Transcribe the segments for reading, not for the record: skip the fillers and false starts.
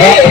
Naam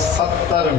70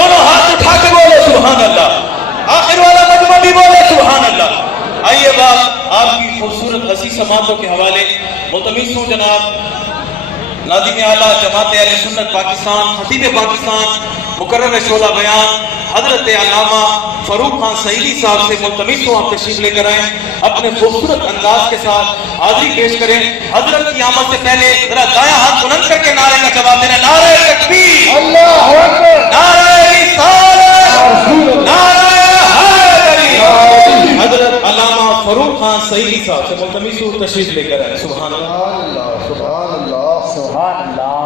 दोनों हाथ उठा के बोले सुभान अल्लाह। आखिर वाला मजमा भी बोले सुभान अल्लाह। आइए बात आपकी खूबसूरत हंसी समातों के हवाले मुल्तमिस हूँ जनाब नादिम आला जमात अहले सुन्नत पाकिस्तान खतीब पाकिस्तान मुकर्रर शोला बयान हजरत अल्लामा फरूक खान सईदी साहब से मुल्तमिस हूँ आप तशरीफ लेकर आए अपने खूबसूरत अंदाज के साथ हाजिरी पेश करें। हजरत की आमद से पहले जरा दायां हाथ बुलंद करके नारे का जवाब देना। नारे तकबीर, अल्लाहु अकबर, नारे रिसालत, नारे हैदरी। हजरत अल्लामा फरूक खान सईदी साहब से मुल्तमिस हूँ तशरीफ लेकर आए। सुभान अल्लाह, सुभान अल्लाह, सुभान अल्लाह,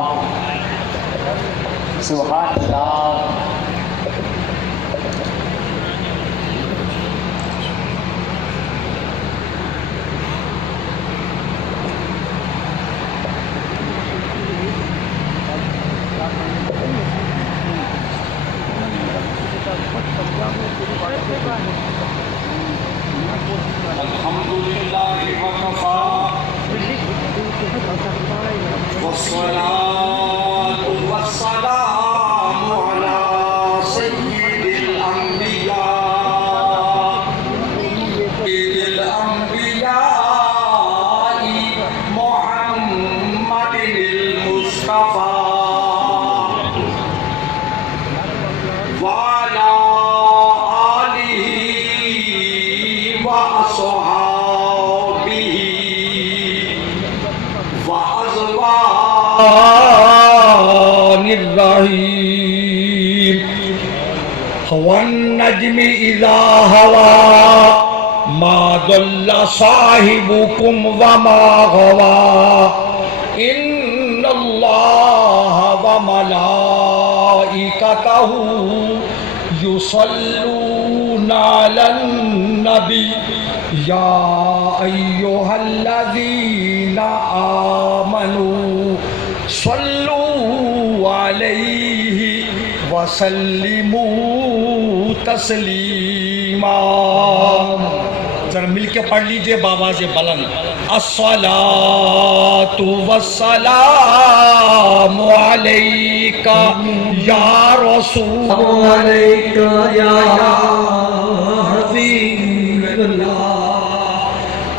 सुभान अल्लाह। अल्हम्दुलिल्लाहि व कफा वस्सलातु वस्सलामु अला सय्यिदिल अंबिया मुहम्मदिल मुस्तफा व अला आलिहि व अस्हाबिही व अज़वाजिर्रहीम वन्नज्मि इज़ा हवा मा दल्ला साहिबुकुम व मा गवा इन्नल्लाह व मलाइकतहु युसल्लूना अलन नबी या अय्युहल्लज़ीना आमनू सल्लू अलैहि वसल्लिमू तस्लीमा। जरा मिल के पढ़ लीजिए बाबा से बुलंद। अस्सलातु वस्सलामु अलैका या रसूल अलैका या हबीबल्लाह।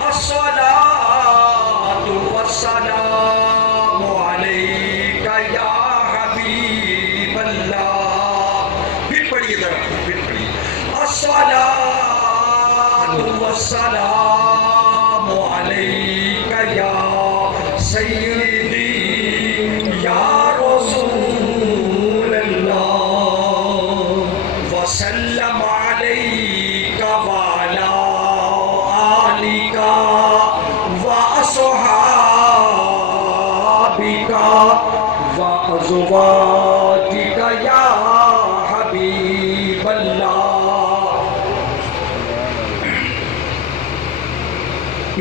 अस्सलातु वस्सलामु अलैका या हबीबल्लाह। फिर पढ़िए जरा, फिर पढ़िए। अस्सलातु वस्सलामु अलैका या सय्यदी या रसूल अल्लाह वसल्लम अलैका व अला आलिका व अस्हाबिका व अज़वाजिका या हबीबल्लाह।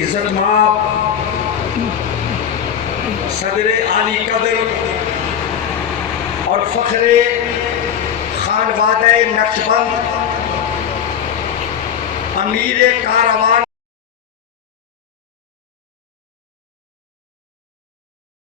इज्जत माप सदरे आली कदर और फखरे खानवादे नक्शबंद अमीर कारवान